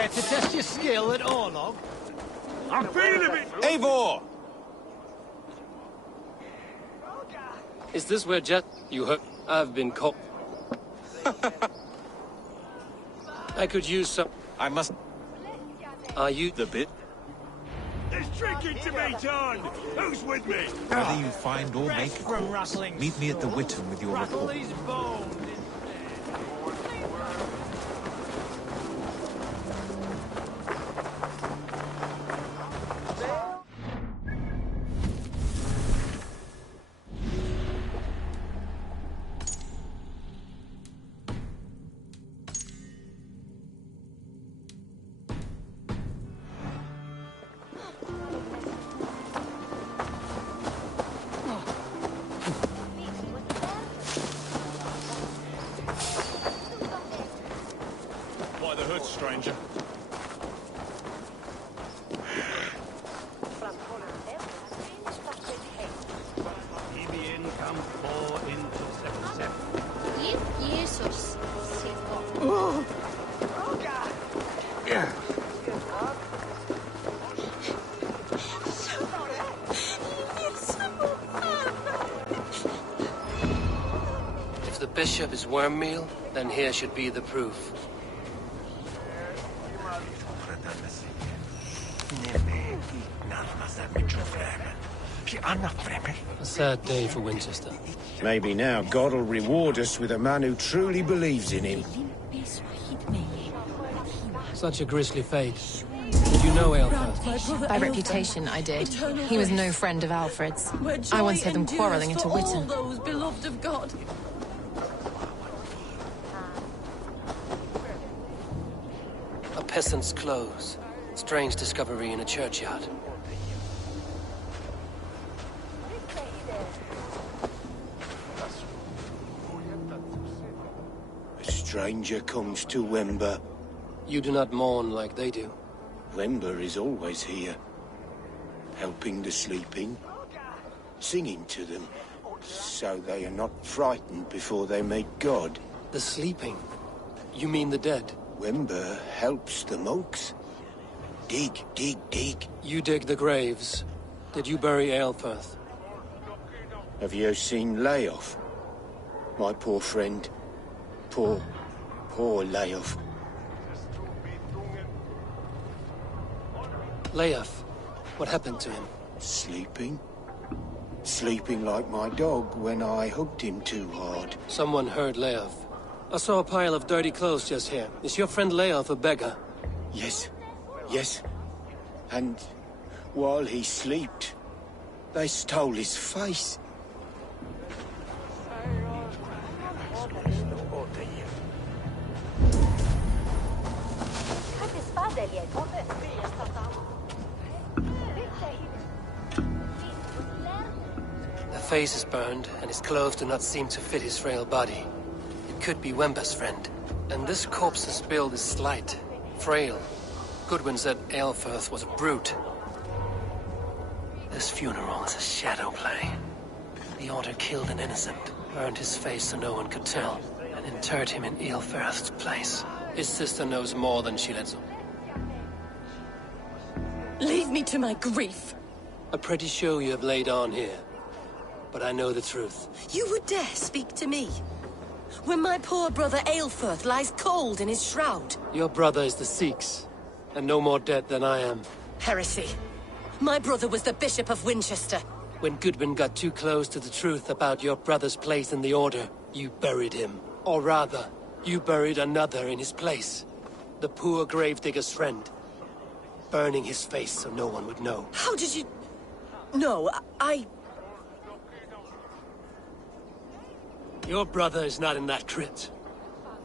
Care to test your skill at Orlog? I'm feeling a bit... Eivor! Is this where you heard? I've been caught. I could use some... I must... Are you... The bit? There's drinking to be done! Who's with me? Whether you find or make a from corpse, rustling. meet me at the Witten with your Rattle report. these bones. By the hood, stranger. Ibian come 4 into 7-7. Jesus. If the bishop is worm meal, then here should be the proof. A sad day for Winchester. Maybe now God will reward us with a man who truly believes in him. Such a grisly fate. Did you know Aelfirth? By reputation, I did. He was no friend of Alfred's. I once heard them quarrelling at a Witten. Those beloved of God. A peasant's clothes. Strange discovery in a churchyard. A stranger comes to Wember. You do not mourn like they do. Wember is always here, helping the sleeping, singing to them, so they are not frightened before they meet God. The sleeping? You mean the dead? Wember helps the monks. Dig, dig, dig. You dig the graves. Did you bury Aelfirth? Have you seen Layoff? My poor friend. Poor Layoff. Leof, what happened to him? Sleeping? Sleeping like my dog when I hugged him too hard. Someone heard Leof. I saw a pile of dirty clothes just here. Is your friend Leof a beggar? Yes. And while he slept, they stole his face. The face is burned, and his clothes do not seem to fit his frail body. It could be Wember's friend. And this corpse's build is slight, frail. Goodwin said Aelfirth was a brute. This funeral is a shadow play. The Order killed an innocent, burned his face so no one could tell, and interred him in Aelfirth's place. His sister knows more than she lets on. Leave me to my grief. A pretty show you have laid on here. But I know the truth. You would dare speak to me? When my poor brother Aelfirth lies cold in his shroud. Your brother is the Sikhs, and no more dead than I am. Heresy. My brother was the Bishop of Winchester. When Goodwin got too close to the truth about your brother's place in the Order, you buried him. Or rather, you buried another in his place. The poor gravedigger's friend. Burning his face so no one would know. How did you... No, I... Your brother is not in that crypt.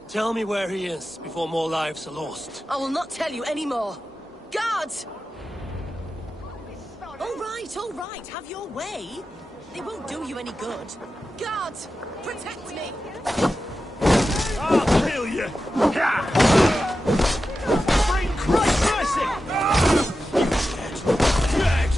Tell me where he is before more lives are lost. I will not tell you any more. Guards! All right, have your way. They won't do you any good. Guards, protect me! I'll kill you! Bring Christ mercy! Dead!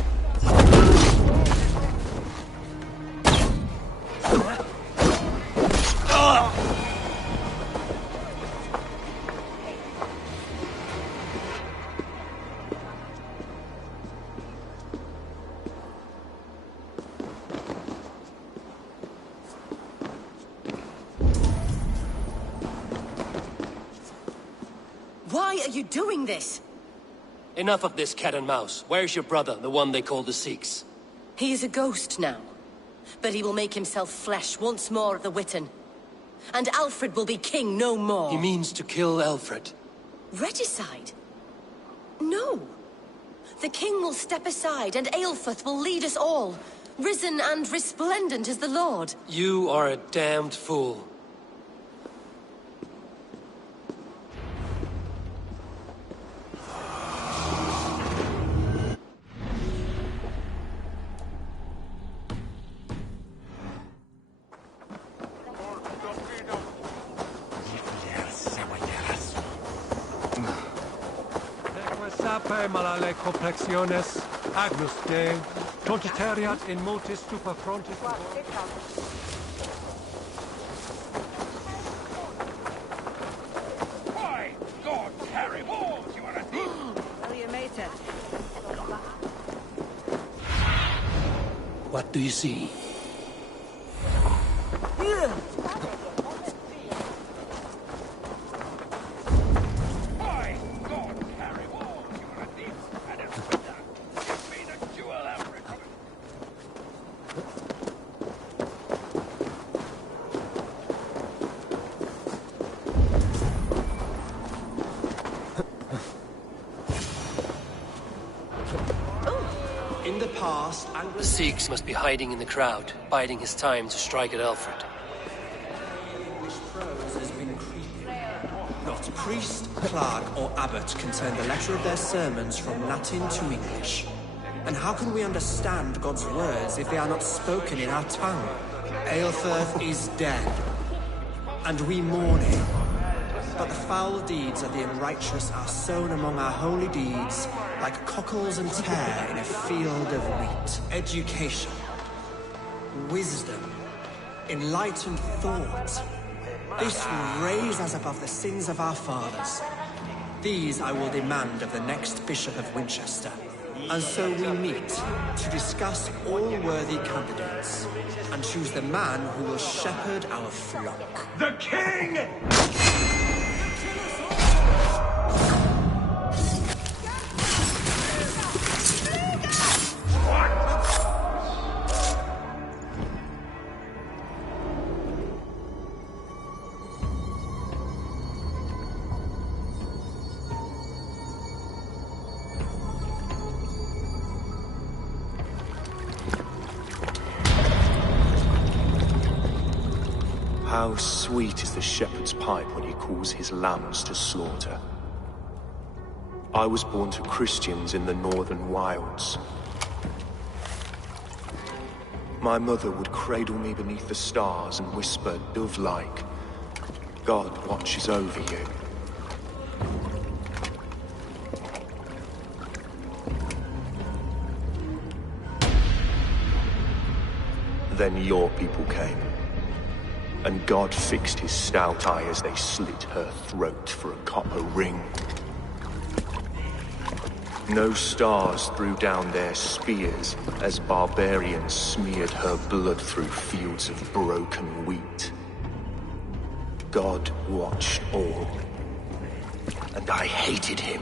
are you doing this? Enough of this cat and mouse. Where's your brother, the one they call the Sikhs? He is a ghost now. But he will make himself flesh once more at the Witten. And Alfred will be king no more. He means to kill Alfred. Regicide? No. The king will step aside and Aelfrith will lead us all. Risen and resplendent as the Lord. You are a damned fool. Sape malale complexiones, Agnus Dei, Tontitariat in motis stupa frontis. Why, God, carry balls, you are a thief! What do you see? Why, God, carry balls, you are a thief! And a thunder! Give me the jewel, Alfred! In the past, The Sikhs must be hiding in the crowd, biding his time to strike at Alfred. English prose has been creeping. Not priest, clerk, or abbot can turn the letter of their sermons from Latin to English. And how can we understand God's words if they are not spoken in our tongue? Aelfrith is dead, and we mourn him. But the foul deeds of the unrighteous are sown among our holy deeds, like cockles and tare in a field of wheat. Education, wisdom, enlightened thought. This will raise us above the sins of our fathers. These I will demand of the next Bishop of Winchester. And so we meet to discuss all worthy candidates and choose the man who will shepherd our flock. The king! How sweet is the shepherd's pipe when he calls his lambs to slaughter. I was born to Christians in the northern wilds. My mother would cradle me beneath the stars and whisper, dove-like, God watches over you. Then your people came. And God fixed his stout eye as they slit her throat for a copper ring. No stars threw down their spears as barbarians smeared her blood through fields of broken wheat. God watched all, and I hated him.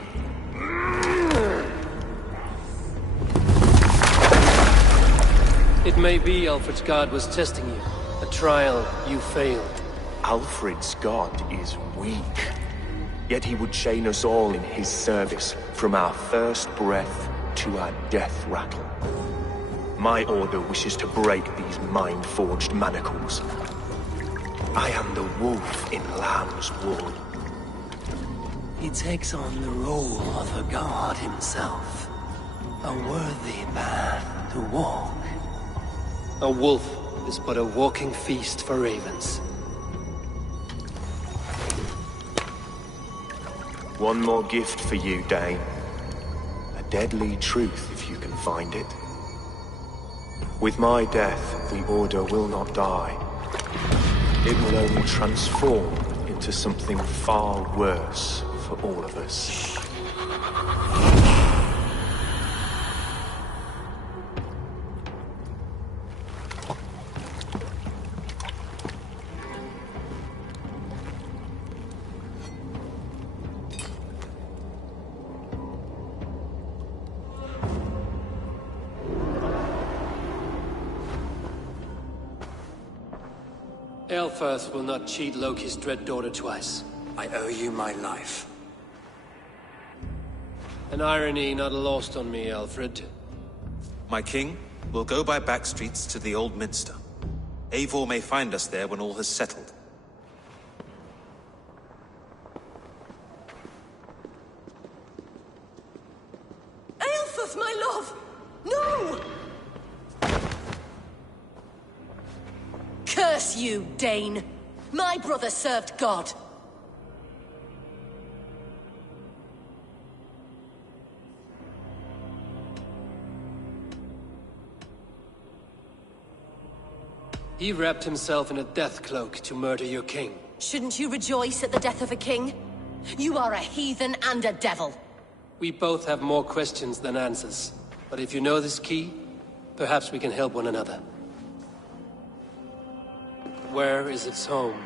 It may be Alfred's god was testing you. A trial you failed. Alfred's god is weak. Yet he would chain us all in his service, from our first breath to our death rattle. My order wishes to break these mind-forged manacles. I am the wolf in lamb's wool. He takes on the role of a god himself. A worthy path to walk. A wolf is but a walking feast for ravens. One more gift for you, Dane. A deadly truth, if you can find it. With my death, the Order will not die. It will only transform into something far worse for all of us. Aelfirth will not cheat Loki's dread daughter twice. I owe you my life. An irony not lost on me, Alfred. My king, we'll go by back streets to the Old Minster. Eivor may find us there when all has settled. Aelfirth, my love! No! Curse you, Dane! My brother served God. He wrapped himself in a death cloak to murder your king. Shouldn't you rejoice at the death of a king? You are a heathen and a devil. We both have more questions than answers. But if you know this key, perhaps we can help one another. Where is its home?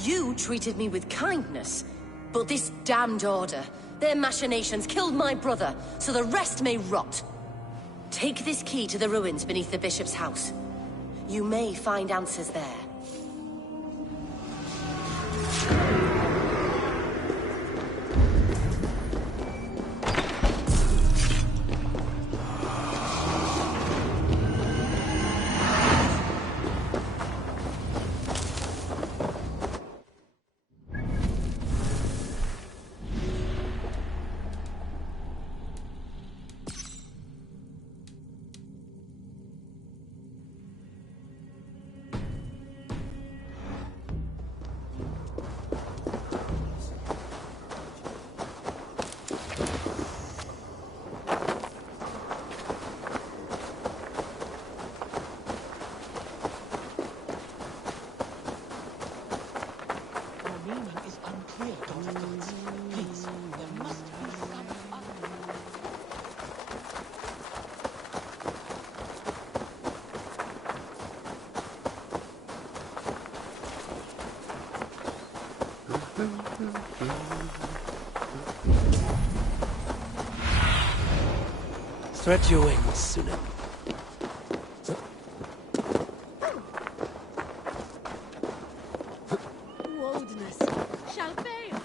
You treated me with kindness, but this damned order, their machinations killed my brother, so the rest may rot. Take this key to the ruins beneath the bishop's house. You may find answers there. Stretch your wings, Suna. Boldness shall fail.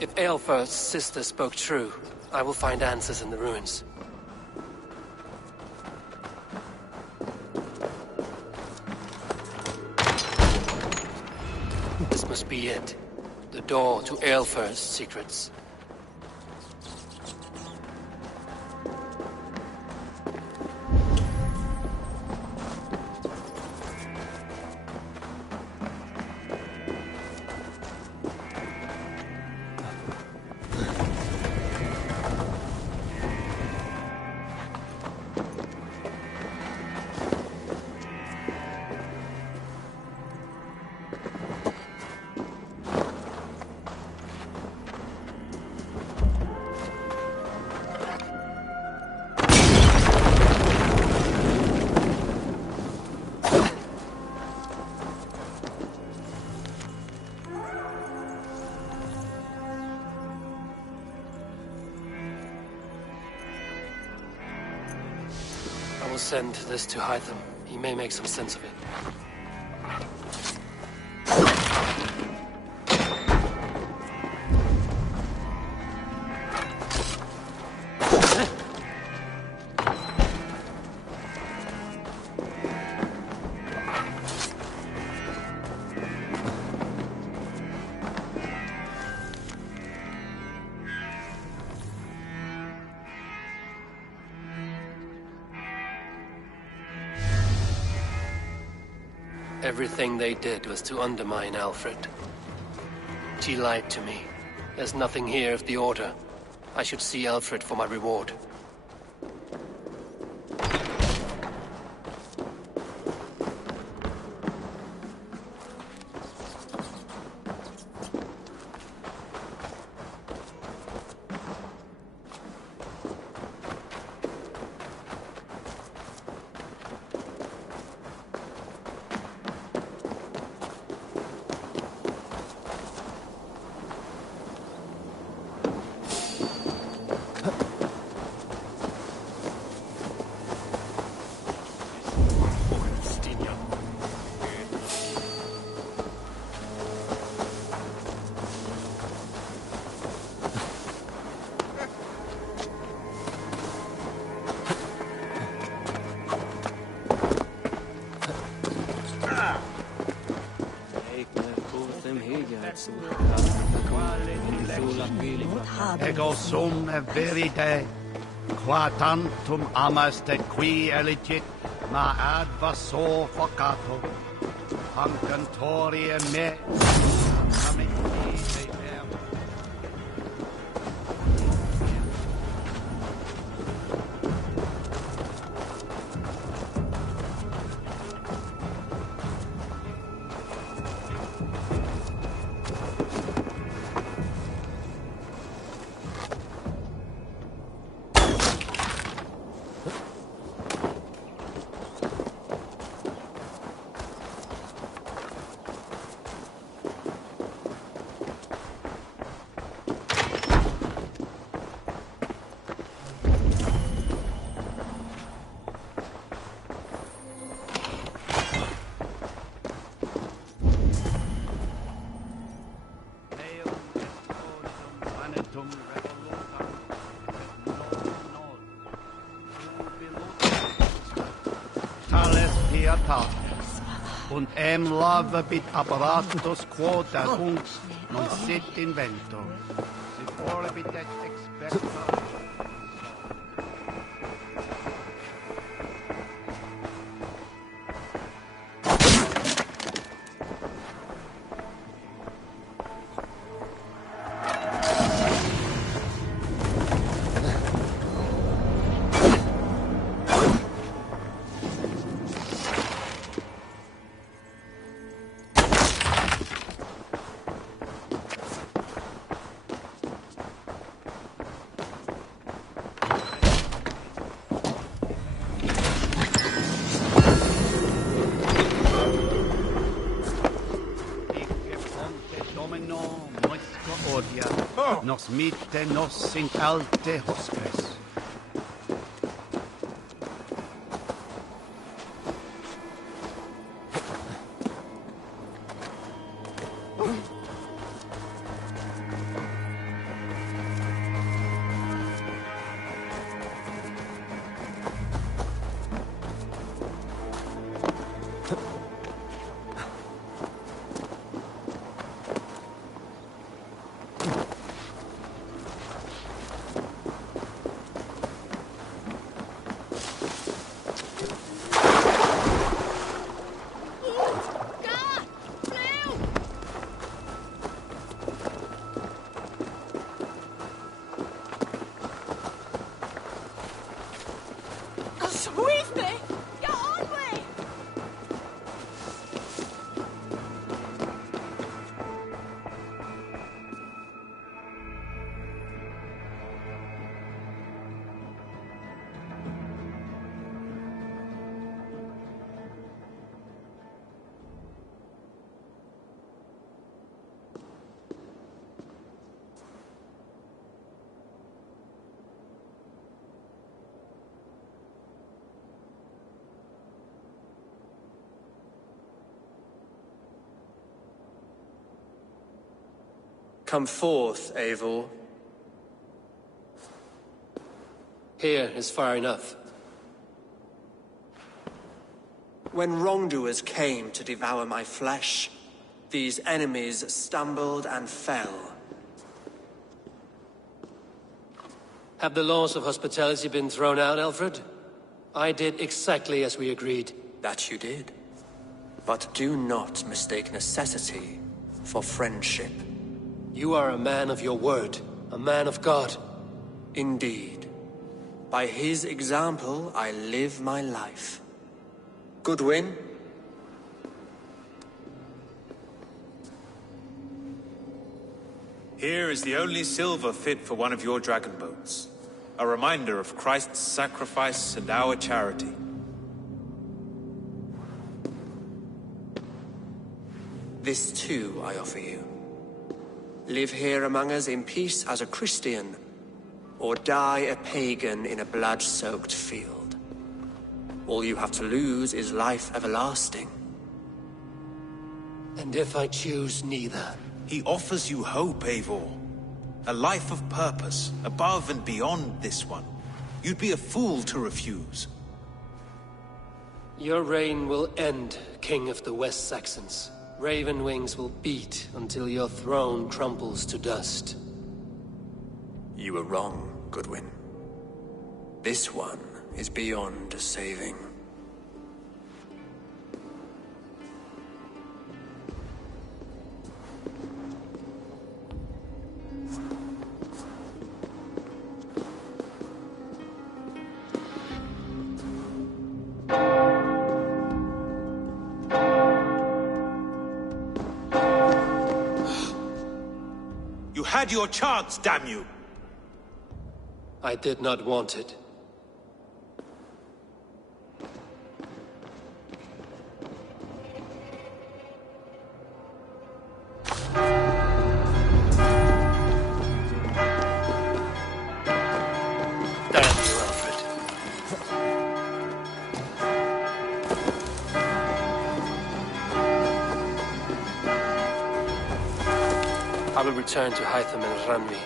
If Aelfirth's sister spoke true, I will find answers in the ruins. This must be it. The door to Aelfirth's secrets. I will send this to Hytham. He may make some sense of it. Everything they did was to undermine Alfred. She lied to me. There's nothing here of the Order. I should see Alfred for my reward. Ego sum verite, qua tantum amaste qui eligit, ma advaso focato, hancantori e me, amici e und lavabit apparatus quota hunc non sit invento. Si prohibitet experta. Nos mitte nos sint alte hospes. Come forth, Eivor. Here is far enough. When wrongdoers came to devour my flesh, these enemies stumbled and fell. Have the laws of hospitality been thrown out, Alfred? I did exactly as we agreed. That you did. But do not mistake necessity for friendship. You are a man of your word, a man of God. Indeed. By his example, I live my life. Goodwin? Here is the only silver fit for one of your dragon boats. A reminder of Christ's sacrifice and our charity. This too I offer you. Live here among us in peace as a Christian, or die a pagan in a blood-soaked field. All you have to lose is life everlasting. And if I choose neither? He offers you hope, Eivor. A life of purpose, above and beyond this one. You'd be a fool to refuse. Your reign will end, King of the West Saxons. Raven wings will beat until your throne crumbles to dust. You were wrong, Goodwin. This one is beyond saving. You had your chance, damn you! I did not want it. Damn you, Alfred. I will return to Hytham and Ramri.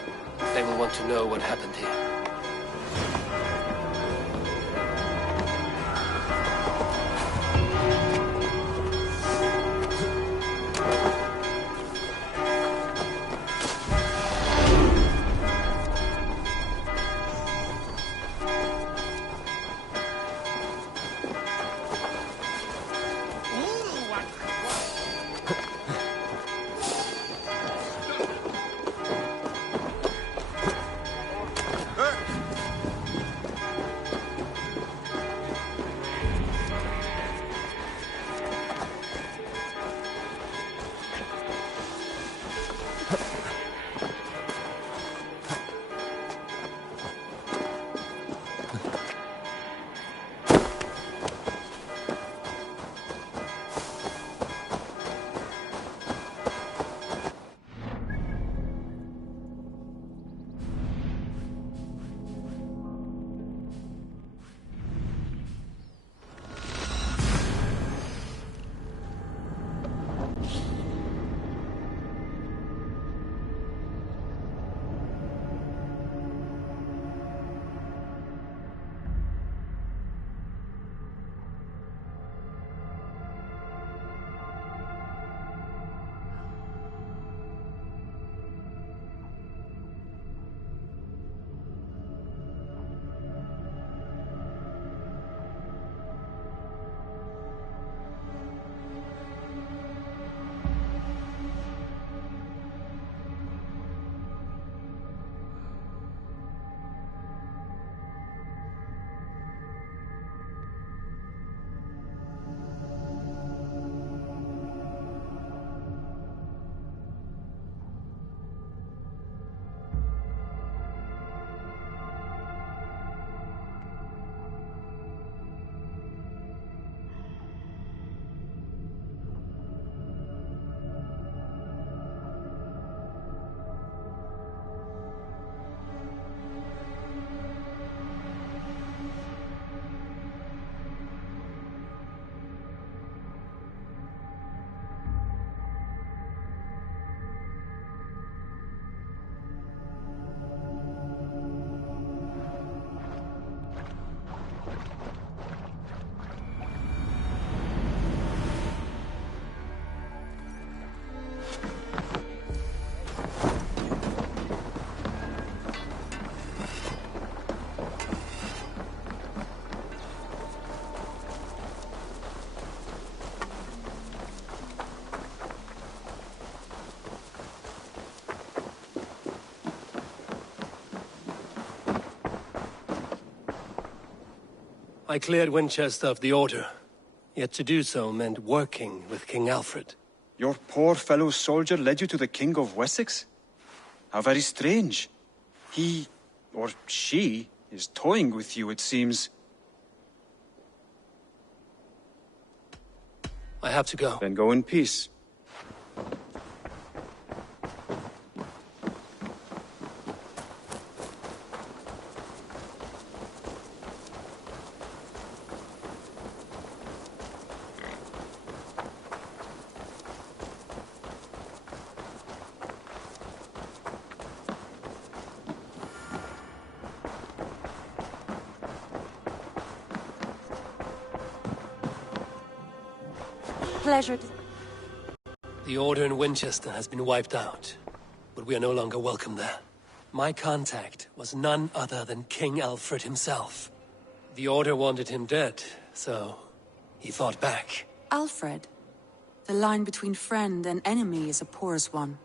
They will want to know what happened here. I cleared Winchester of the Order. Yet to do so meant working with King Alfred. Your poor fellow soldier led you to the King of Wessex? How very strange. He, or she, is toying with you, it seems. I have to go. Then go in peace. Pleasure. The Order in Winchester has been wiped out, but we are no longer welcome there. My contact was none other than King Alfred himself. The Order wanted him dead, so he fought back. Alfred? The line between friend and enemy is a porous one.